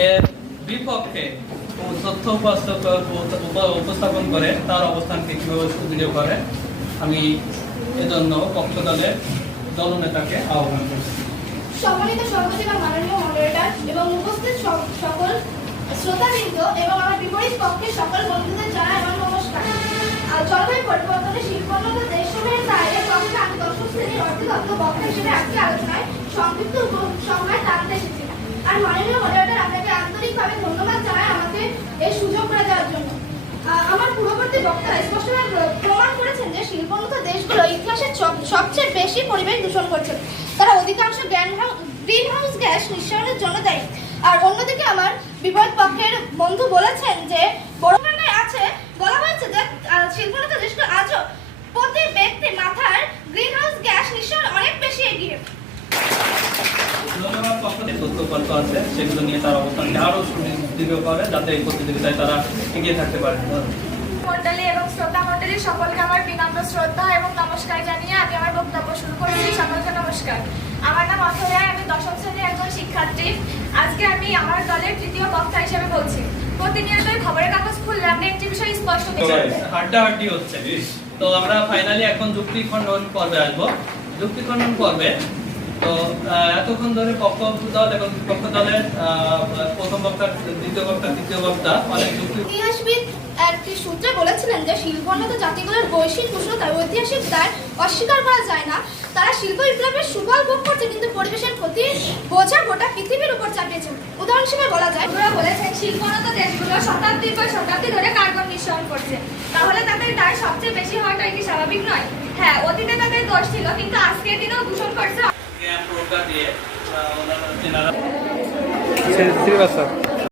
এর বিপক্ষে তথ্য উপস্থাপন করে তার অবস্থানকে কিভাবে সুদৃঢ় করে, আমি এজন্য পক্ষ দলের দলনেতাকে আহ্বান করছি। সম্মানিত সভাপতি এবং মাননীয় মডারেটর এবং উপস্থিত সকল শ্রোতাবৃন্দ এবং আমার বিপরীত পক্ষের সকল বন্ধুদের জানাই আমার নমস্কার। জলবায়ু পরিবর্তনে শিল্পোন্নত দেশসমূহের দায়ের পক্ষে আমি দশম শ্রেণীর অর্থতত্ত্ব বক্তা হিসেবে আজকে আলোচনায় সংক্ষিপ্ত সংজ্ঞায় টানতে এসেছি। আর মাননীয় মডারেটর, আপনাকে আন্তরিকভাবে ধন্যবাদ জানাই আমাকে এই সুযোগ করে দেওয়ার জন্য। আমার পূর্ববর্তী বক্তারা স্পষ্টভাবে প্রমাণ করেছেন যে শিল্পোন্নত দেশগুলো ইতিহাসের সবচেয়ে বেশি পরিবেশ দূষণ করছে। তারা অধিকাংশ গ্রিন হাউস গ্যাস নিঃসরণের জন্য দায়ী। আর অন্যদিকে আমার বিপরীত পক্ষের বন্ধু বলেছেন যে বড় আছে, বলা হয়েছে যে শিল্পোন্নত দেশগুলো আজও প্রতি ব্যক্তি মাথার গ্রিন হাউস গ্যাস নিঃসরণ অনেক বেশি এগিয়ে। তথ্যপত্র আছে, সেগুলো নিয়ে তার অবস্থানকে আরো সুদৃঢ় করে, যাতে এই প্রতিযোগিতায় তারা এগিয়ে থাকতে পারে। মণ্ডলী এবং শ্রোতা মণ্ডলী সকলকে আমার বিনম্র শ্রদ্ধা এবং নমস্কার জানিয়ে আমি আমার বক্তব্য শুরু করছি। সকলকে নমস্কার। আমার নাম অথয়া, আমি দশম শ্রেণীর একজন শিক্ষার্থী। আজকে আমি আমার দলের তৃতীয় বক্তা হিসেবে বলছি। প্রতিনিয়তই খবরের কাগজ খুললে আমরা একটি বিষয় স্পষ্ট হাড্ডাহাড্ডি হচ্ছে। তো আমরা ফাইনালি এখন যুক্তি খণ্ডন পর্বে আসবো। যুক্তি খণ্ডন পর্বে তো এতক্ষণ ধরে পক্ষ দল এবং বিপক্ষ দলের প্রথম বক্তা, দ্বিতীয় বক্তা, তৃতীয় বক্তা অনেক যুক্তি। ইতিহাসবিদ একটি সূত্রে বলেছিলেন যে শিল্পোন্নত জাতিগুলোর বৈশ্বিক উষ্ণতার ঐতিহাসিক দায় অস্বীকার করা যায় না। তারা শিল্প বিপ্লবের সুফল ভোগ করছে, কিন্তু পরিবেশের ক্ষতি বোঝা গোটা পৃথিবীর উপর চাপিয়েছে। উদাহরণ হিসেবে বলা যায়, ওরা বলেছেন শিল্পোন্নত দেশগুলো শতাব্দীর পর শতাব্দী ধরে কার্বন নিঃসরণ করছে। তাহলে তাদের দায় সবচেয়ে বেশি হওয়াটা কি স্বাভাবিক নয়? হ্যাঁ, অতীতে তাদের দোষ ছিল, কিন্তু আজকের দিনেও দূষণ করছে। দিয়ে